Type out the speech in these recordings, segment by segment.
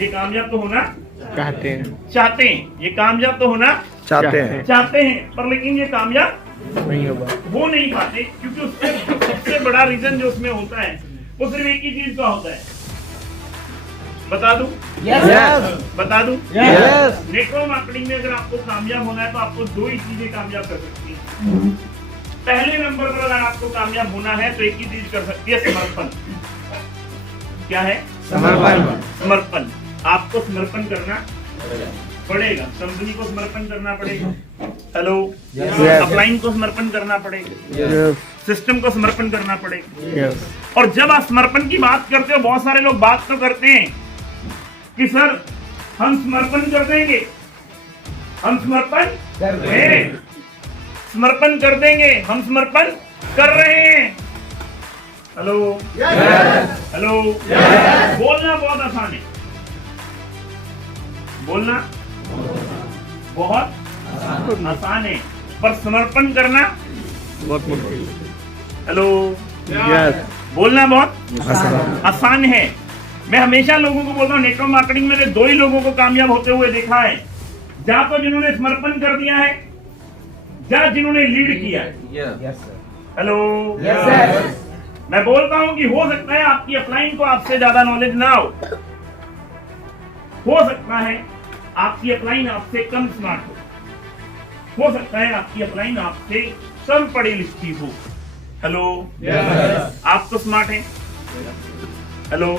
ये कामयाब तो होना चाहते हैं, ये कामयाब तो होना चाहते हैं पर लेकिन ये कामयाब नहीं होगा। हो नहीं पाते, क्योंकि उससे सबसे बड़ा रीजन जो उसमें होता है वो सिर्फ एक ही चीज का होता है। बता दूं? बता दूं? नेटवर्क मार्केटिंग में अगर आपको कामयाब होना है तो आपको दो ही चीजें कामयाब कर सकती हैं। पहले नंबर पर अगर आपको कामयाब होना है तो एक ही चीज कर सकती है, समर्पण। क्या है? समर्पण। आपको समर्पण करना पड़ेगा, कंपनी को समर्पण करना पड़ेगा, हेलो, अपलाइन को समर्पण करना पड़ेगा, सिस्टम को समर्पण करना पड़ेगा। और जब आप समर्पण की बात करते हो, बहुत सारे लोग बात तो करते हैं कि सर हम समर्पण कर देंगे, हम समर्पण समर्पण कर देंगे, हम समर्पण कर रहे हैं। हेलो, हेलो, बोलना बहुत आसान है, बोलना बहुत आसान है, पर समर्पण करना बहुत मुश्किल। हेलो, बोलना बहुत आसान है। मैं हमेशा लोगों को बोलता हूँ, नेटवर्क मार्केटिंग में दो ही लोगों को कामयाब होते हुए देखा है, या तो जिन्होंने समर्पण कर दिया है या जिन्होंने लीड किया है। हेलो, मैं बोलता हूँ कि हो सकता है आपकी अपलाइन को आपसे ज्यादा नॉलेज ना हो सकता है आपकी अपलाइन आपसे कम स्मार्ट हो सकता है आपकी अपलाइन आपसे कम पढ़ी लिखी हो। हेलो, आप तो स्मार्ट हैं। हेलो,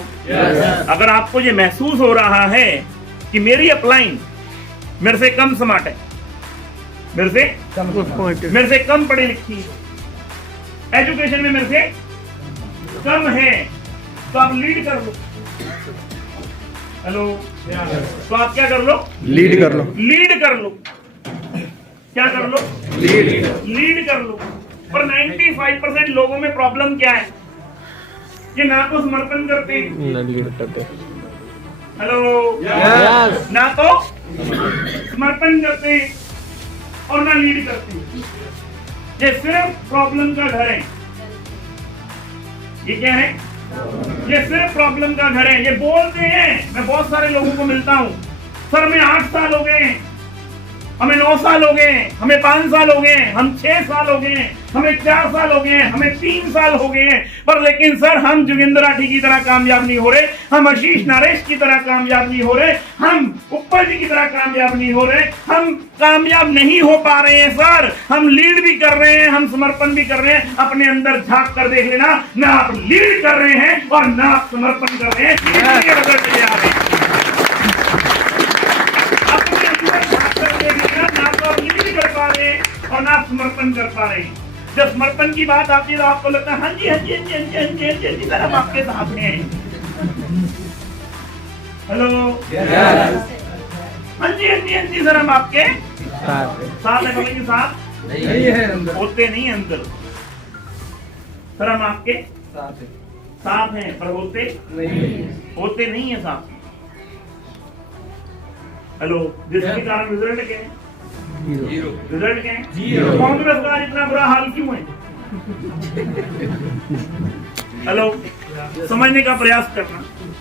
अगर आपको ये महसूस हो रहा है कि मेरी अपलाइन मेरे से कम स्मार्ट है, मेरे से कम पढ़ी लिखी है, एजुकेशन में मेरे से कम है, तो आप लीड कर लो। हेलो, तो आप क्या कर लो? लीड कर लो। क्या कर लो? लीड कर लो। पर 95% लोगों में प्रॉब्लम क्या है? कि ना तो समर्पण करते हैं, हेलो, ना तो समर्पण करते हैं और ना लीड करते हैं। ये सिर्फ प्रॉब्लम का घर है। ये क्या है? ये सिर्फ प्रॉब्लम का घर है। ये बोलते हैं, मैं बहुत सारे लोगों को मिलता हूँ, सर मैं 8 साल हो गए, हमें 9 साल हो गए, हमें 5 साल हो गए, हम 6 साल हो गए, हमें 4 साल हो गए, हमें 3 साल हो गए, पर लेकिन सर हम जोगिंदर राठी की तरह कामयाब नहीं हो रहे, हम आशीष नरेश की तरह कामयाब नहीं हो रहे, हम ऊपर जी की तरह कामयाब नहीं हो रहे, हम कामयाब नहीं हो पा रहे हैं सर। हम लीड भी कर रहे हैं, हम समर्पण भी कर रहे हैं। अपने अंदर झांक कर देख लेना, ना आप लीड कर रहे हैं और ना आप समर्पण कर रहे हैं। अपने अंदर झांक कर देख लेना, ना तो आप लीड कर पा रहे हैं और ना आप समर्पण कर पा रहे हैं। जब समर्पण की बात आती है तो आपको लगता है हाँ जी हाँ जी हाँ जी हाँ जी हाँ जी हाँ जी हाँ जी सर हम आपके साथ हैं। हेलो, हाँ जी हाँ जी हाँ जी सर हम आपके साथ है। बोलेंगे साथ नहीं है, होते नहीं अंदर। सर हम आपके साथ हैं पर होते नहीं है साथ। हेलो, जिसके कारण रिजल्ट क्या है? रिजल्ट क्या है? कांग्रेस का इतना बुरा हाल क्यों है? हेलो, समझने का प्रयास करना।